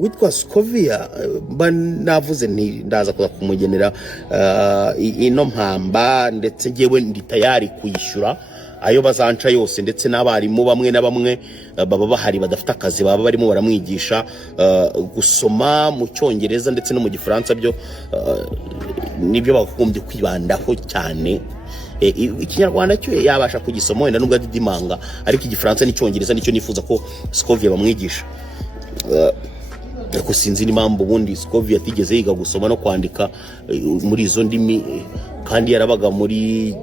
witwa Scovia mba navuze nti ndaza kuza kumugenera ino mpamba ndetse ngewe ndi tayari kuyishyura ayo bazanca yose, ndetse n'abarimu bamwe na bamwe baba bahari badafite akazi baba barimo baramwigisha gusoma mu cyongereza ndetse no mu gifaransa, byo nibyo bagombye kwibandaho cyane. Ikinyarwanda cyo yabasha kugisoma wenda nubwo adidimanga, ariko igifaransa n'icyongereza nicyo nifuza ko Scovia bamwigisha. Ko sinzi n'impamvu ubundi Scovia atigeze yiga gusoma no kwandika muri izo ndimi, kandi yarabaga muri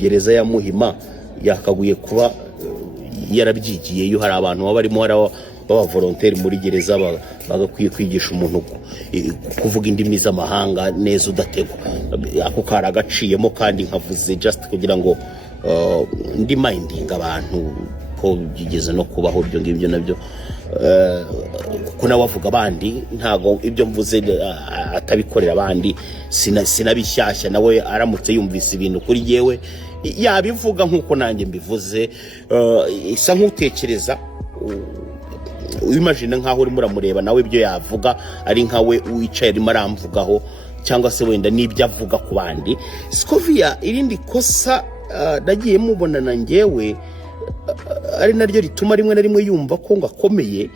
gereza ya Muhima, yakaguye kuba yarabyigiye. Iyo hari abantu baba barimo baba volontaire muri gereza bagakwiye kwigisha umuntu kuvuga indimi z'amahanga neza udategwa. Ako kari agaciyemo, kandi nkavuze just kugira ngo ndi minding abantu ko bigeze no kubaho ibyo ngibyo nabyo. Kuko nawe avuga abandi, ntago ibyo mvuze atabikorera abandi, sinabishyashya. Nawe aramutse yumvise ibintu kuri yewe yabivuga nkuko nanjye mbivuze. Isa nk'utekereza, imagine nkaho urimo uramureba nawe ibyo yavuga ari nkawe wicaye arimo aramvugaho, cyangwa se wenda n'ibyo avuga ku bandi. Scovia irindi kosa nagiye mubonana ngewe ari naryo rituma rimwe na rimwe yumva ko ngo akomeye.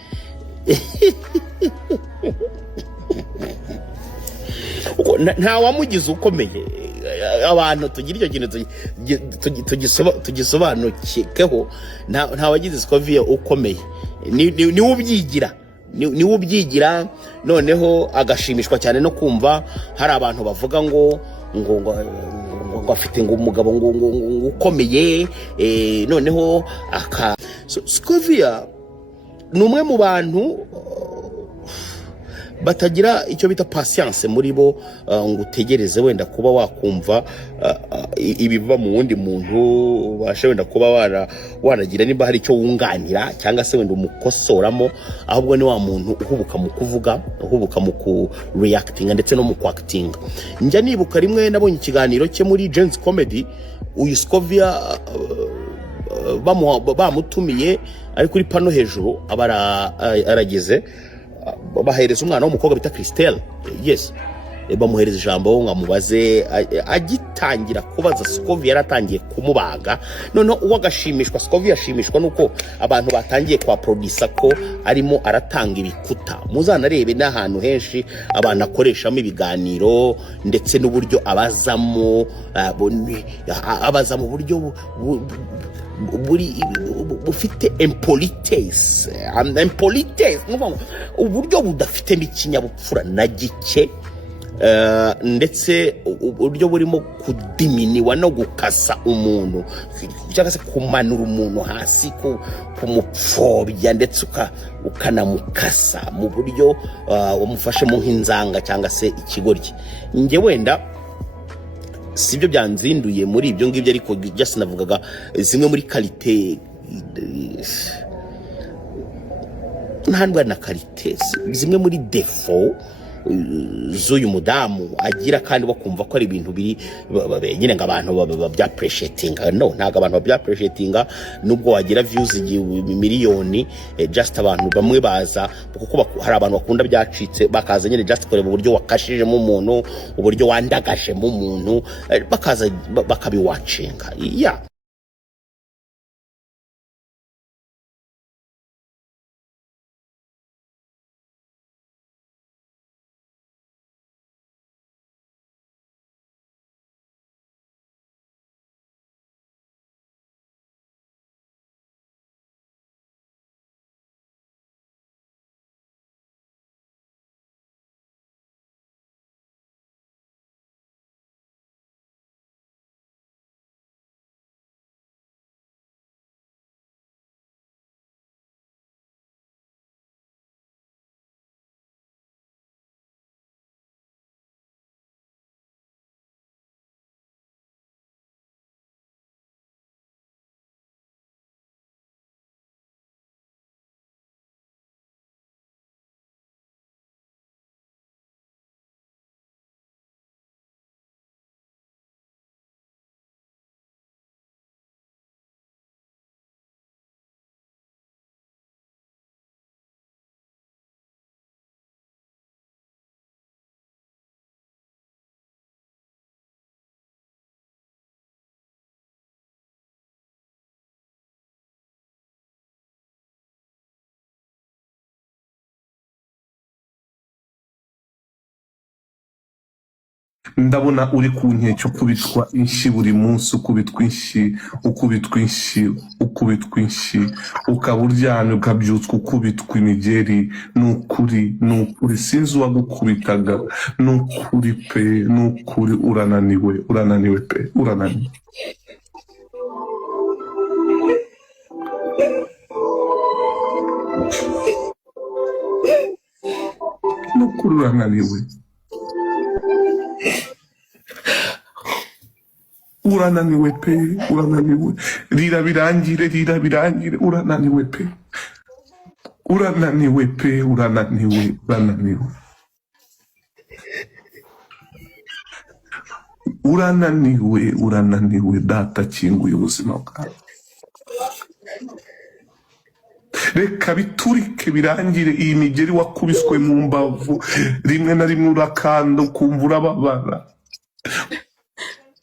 Nta wamugize ukomeye. Abantu tugira icyo kintu tugisobanukeho. Nta wagize Scovia ukomeye, niwe ubyigira, niwe ubyigira. Noneho agashimishwa cyane no kumva hari abantu bavuga ngo afite ngo umugabo ngo ukomeye. Noneho Scovia ni umwe mu bantu batagira icyo bita patience muri bo, ngo utegereze wenda kuba wakumva ibiva mu wundi muntu, ubasha wenda kuba wanagira niba hari icyo wunganira cyangwa se wenda umukosoramo. Ahubwo ni wa muntu uhubuka mu kuvuga, uhubuka mu ku reacting ndetse no mu acting. Njya nibuka rimwe nabonye ikiganiro cye muri Jen's Comedy, uyu Scovia bamutumiye ari kuri pano hejuru, aragize bahereza umwana w'umukobwa bita Christelle. Yes, bamuhereza ijambo ngo amubaze. Agitangira kubaza, Scovia yaratangiye kumubaga. Noneho uwo agashimishwa, Scovia ashimishwa nuko abantu batangiye kwa producer ko arimo aratanga ibikuta. Muzanarebe n'ahantu henshi abantu akoreshamo ibiganiro, ndetse n'uburyo abaza mu buryo bufite impolitesse, uburyo budafite n'ikinyabupfura na gike, ndetse uburyo burimo kudiminiwa no gukasa umuntu, cyangwa se kumanura umuntu hasi, kumupfobya ndetse ukanamukasa mu buryo umufashemo nk'inzanga cyangwa se ikigoryi. Nge wenda sibyo byanzinduye muri ibyo ngibyo, ariko just navugaga zimwe muri qualité, ntabwo na qualité, zimwe muri défaut z'uyu mudamu agira, kandi bakumva ko ari ibintu biri nyine ngo abantu babya appreciating. No, ntago abantu babya appreciating. Nubwo wagira views miliyoni, just abantu bamwe baza kuko hari abantu bakunda byacitse, bakaza nyine just kureba uburyo wakashijemo umuntu, uburyo wandagashemo umuntu, bakaza bakabiwatchinga. Yeah. ndabona uri ku nkeke ukubitwa inshi buri munsi, ukubitwa inshi ukaba uryamye ukabyutswa ukubitwa imigeri. Nukuri sinzi uwagukubitaga, nukuri pe, nukuri urananiwe pe, urananiwe. Nukuri urananiwe, urananiwe pe, urananiwe. Rira birangire, urananiwe pe, urananiwe. Data kinguye ubuzima bwawe, reka biturike birangire. Iyi migeri wakubiswe mu mbavu, rimwe na rimwe urakanda ukumva urababara.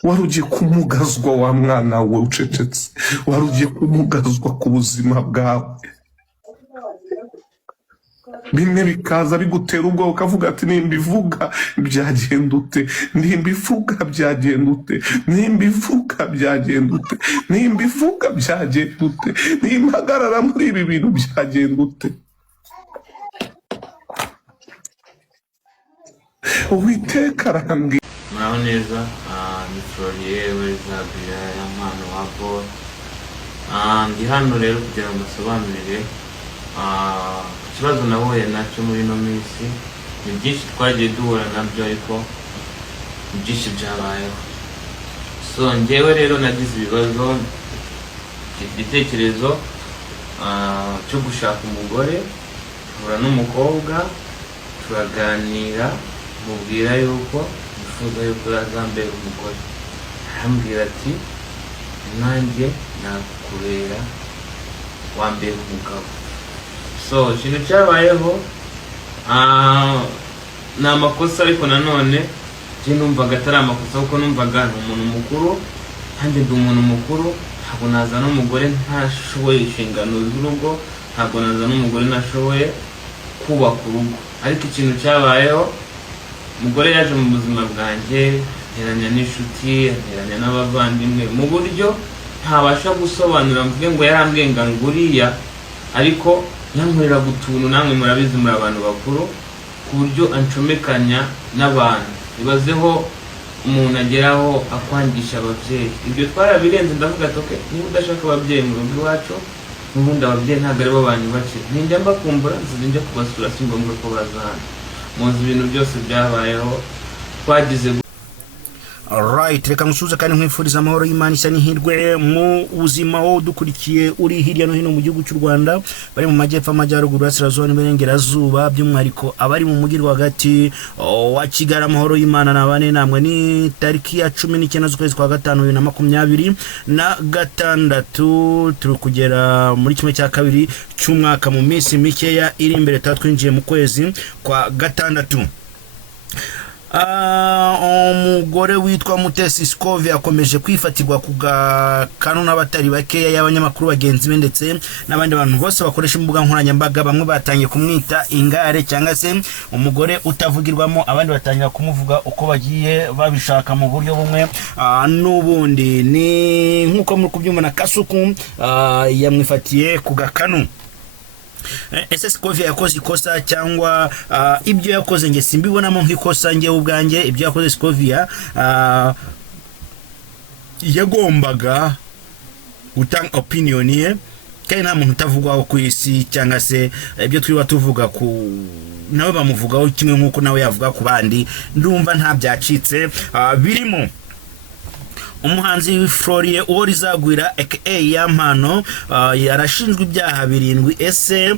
Wari ugiye kumugazwa wa mwana we ucecetse, wari ugiye kumugazwa ku buzima bwawe. Bimwe bikaza bigutera ubwoba ukavuga ati nimbivuga byagenda ute, nimpagarara muri ibi bintu byagenda ute. Uwiteka arambwira muraho neza. Ni Florier Uworizagwira ya mpano wa Ball. Ndi hano rero kugira ngo mbasobanurire ikibazo nahuye nacyo muri ino minsi. Ni byinshi twagiye duhura nabyo, ariko ni byinshi byabayeho. So njyewe rero nagize ibibazo, igitekerezo cyo gushaka umugore. Mpura n'umukobwa turaganira, mubwira yuko nifuza yuko yazambera umugore. Arambwira ati nanjye nakubera wambera umugabo. So ikintu cyabayeho ni amakosa, ariko nanone njye numvaga atari amakosa, kuko numvaga ni umuntu mukuru, nanjye ndi umuntu mukuru. Ntabwo nazana umugore ntashoboye inshingano z'urugo, ntabwo nazana umugore ntashoboye kubaka urugo. Ariko ikintu cyabayeho, umugore yaje mu buzima bwanjye, nteranya n'inshuti, nteranya n'abavandimwe, mu buryo ntabasha gusobanura mvuge ngo yarambwiye ngo nguriya, ariko yankorera gutuntu. Namwe murabizi, muri abantu bakuru, ku buryo ancomekanya n'abantu. Ibazeho umuntu ageraho akwangisha ababyeyi. Ibyo twarabirenze, ndavuga ati okay, niba udashaka ababyeyi mu rugo iwacu, n'ubundi ababyeyi ntabwo aribo bantu bake, ninjya mbakumbura nzajya kubasura, si ngombwa ko baza hano. Muzi ibintu byose byabayeho, twagize. Alright, reka ngusuze kandi nkwifuriza amahoro y'Imana isa n'ihirwe mu buzima wo dukurikiye uri hirya no hino mu gihugu cy'u Rwanda, bari mu majyepfo, amajyaruguru, y'Asirazuba n'Iburengerazuba, by'umwihariko abari mu mujyi rwagati wa Kigali. Amahoro y'Imana nabane namwe. Ni tariki ya 19 z'ukwezi kwa gatanu 2026, turi kugera muri kimwe cya kabiri cy'umwaka. Mu minsi mikeya iri imbere twinjiye mu kwezi kwa gatandatu. Umugore witwa Mutesi Scovia akomeje kwifatirwa ku gakanu n'abatari bakeya y'abanyamakuru bagenzi be ndetse n'abandi bantu bose bakoresha imbuga nkoranyambaga. Bamwe batangiye kumwita ingare cyangwa se umugore utavugirwamo, abandi batangira kumuvuga uko bagiye babishaka mu buryo bumwe n'ubundi. Ni nkuko muri kubyumva na Kasuku yamwifatiye ku gakanu. Ese Scovia yakoze ikosa cyangwa ibyo yakoze nge simbibonamo nk'ikosa nge ubwanjye? Ibyo yakoze Scovia yagombaga gutanga opinion ye, kandi nta muntu utavugwaho ku isi, cyangwa se ibyo twiba tuvuga ku nawe bamuvugaho kimwe nk'uko nawe yavuga ku bandi. Ndumva nta byacitse birimo. Umuhanzi Florier Uworizagwira aka Yampano yarashinjwe ibyaha 7. Ese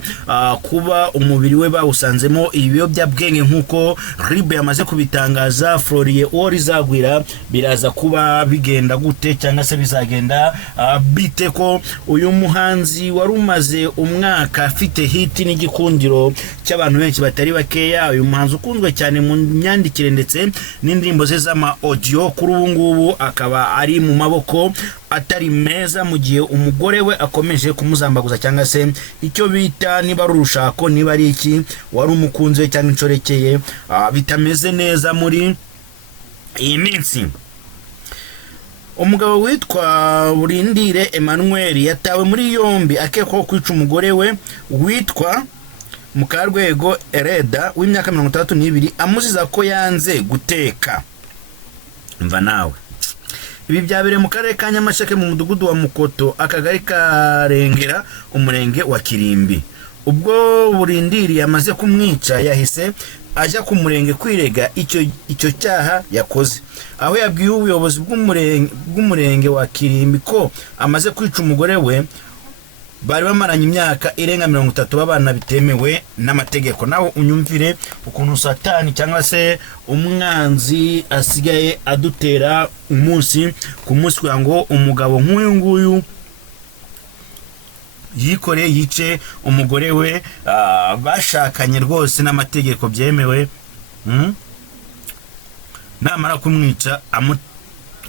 kuba umubiri we bawusanzemo ibiyobyabwenge nk'uko RIB yamaze kubitangaza, Florier Uworizagwira biraza kuba bigenda gute, cyangwa se bizagenda bite ko uyu muhanzi wari umaze umwaka afite hit n'igikundiro cy'abantu benshi batari bakeya? Uyu muhanzi ukunzwe cyane mu myandikire ndetse n'indirimbo ze z'ama audio, kuri ubu ngubu akaba ari mu maboko atari meza, mu gihe umugore we akomeje kumuzambaguza, cyangwa se icyo bita niba ari urushako, niba ari iki, wari umukunzi we cyangwa incorekeye bitameze neza muri iyi minsi umugabo witwa Burindire Emmanuel yatawe muri yombi akekwaho kwica umugore we witwa Mukarwego Ereda w'imyaka 32 amuziza ko yanze guteka. Mva nawe ibi byabereye mu karere ka Nyamasheke mu mudugudu wa Mukoto akagari Karengera umurenge wa Kirimbi. Ubwo Burindiri yamaze kumwica yahise aja ku murenge kwirega icyo cyaha yakoze, aho yabwiye ubuyobozi bw'umurenge wa Kirimbi ko amaze kwica umugore we bari bamaranye imyaka irenga 30 babana bitemewe n'amategeko. Nawe unyumvire ukuntu satani cyangwa se umwanzi asigaye adutera umunsi ku munsi kugira ngo umugabo nk'uyu nguyu yikore yice umugore we bashakanye rwose n'amategeko byemewe. Namara kumwica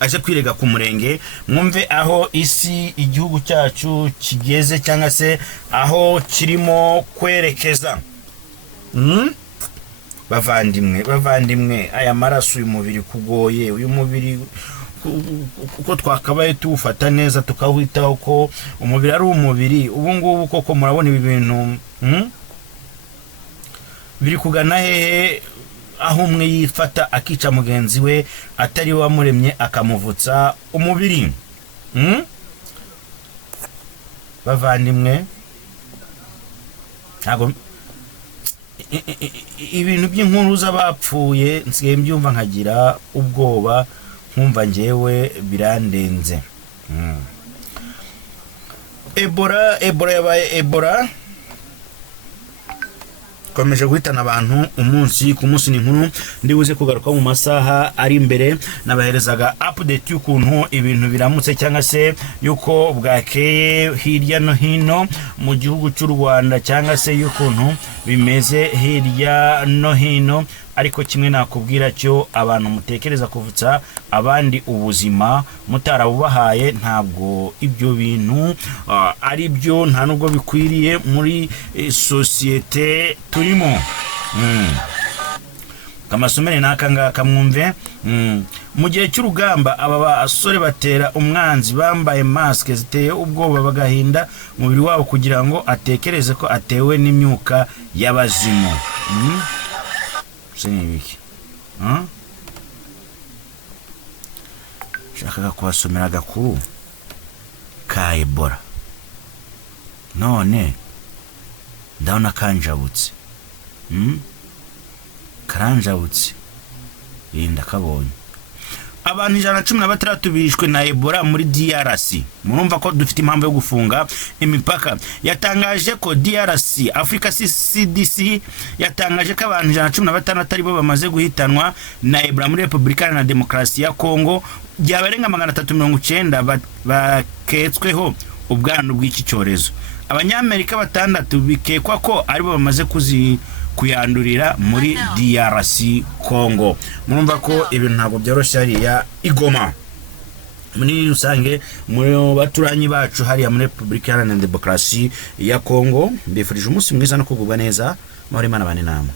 aje kwirega ku murenge. Mwumve aho isi igihugu cyacu kigeze cyangwa se aho kirimo kwerekeza. Bavandimwe aya maraso uyu mubiri kugoye, uyu mubiri uko twakabaye tuwufata neza tukawitaho ko umubiri ari umubiri. Ubu ngubu koko murabona ibi bintu biri kugana hehe, aho umwe yifata akica mugenzi we atari wamuremye akamuvutsa umubiri. Bavandimwe ntago ibintu by'inkuru z'abapfuye nsigaye mbyumva nkagira ubwoba, nkumva ngewe birandenze. Ebola yabaye Ebola komeje guhitana abantu umunsi ku munsi. Ni inkuru ndibuze kugaruka mu masaha ari imbere, nabaherezaga update y'ukuntu ibintu biramutse cyangwa se yuko bwakeye hirya no hino mu gihugu cy'u Rwanda cyangwa se y'ukuntu bimeze hirya no hino. Ariko kimwe nakubwira cyo abantu mutekereza kuvutsa abandi ubuzima mutarabubahaye, ntabwo ibyo bintu ari byo, nta nubwo bikwiriye muri societe turimo. Kamasomere nakangaka mwumve. Mu gihe cy'urugamba aba basore batera umwanzi bambaye maske ziteye ubwoba bagahinda umubiri wabo kugira ngo atekereze ko atewe n'imyuka y'abazimu. Senibiki shakaga kubasomera agakuru ka Ebola, none ndabona kanjabutse. Karanjabutse ndakabonye. Abantu 116 bishwe na Ebola muri DRC. Murumva ko dufite impamvu yo gufunga imipaka. Yatangaje ko DRC Africa CDC yatangaje ko abantu 116 aribo bamaze guhitanwa na Ebola muri Republika na Demokarasi ya Kongo. Byabarenga 390 baketsweho ubwandu bw'iki cyorezo. Abanyamerika 6 bikekwa ko aribo bamaze kuyandurira muri DRC Congo. Murumva ko ibintu ntabwo byoroshye hariya Igoma. Muri rusange muri baturanyi bacu hariya muri Republika Iharanira Demokarasi ya Congo, mbifurije umunsi mwiza no kugubwa neza. Mahoro Imana bane namwe.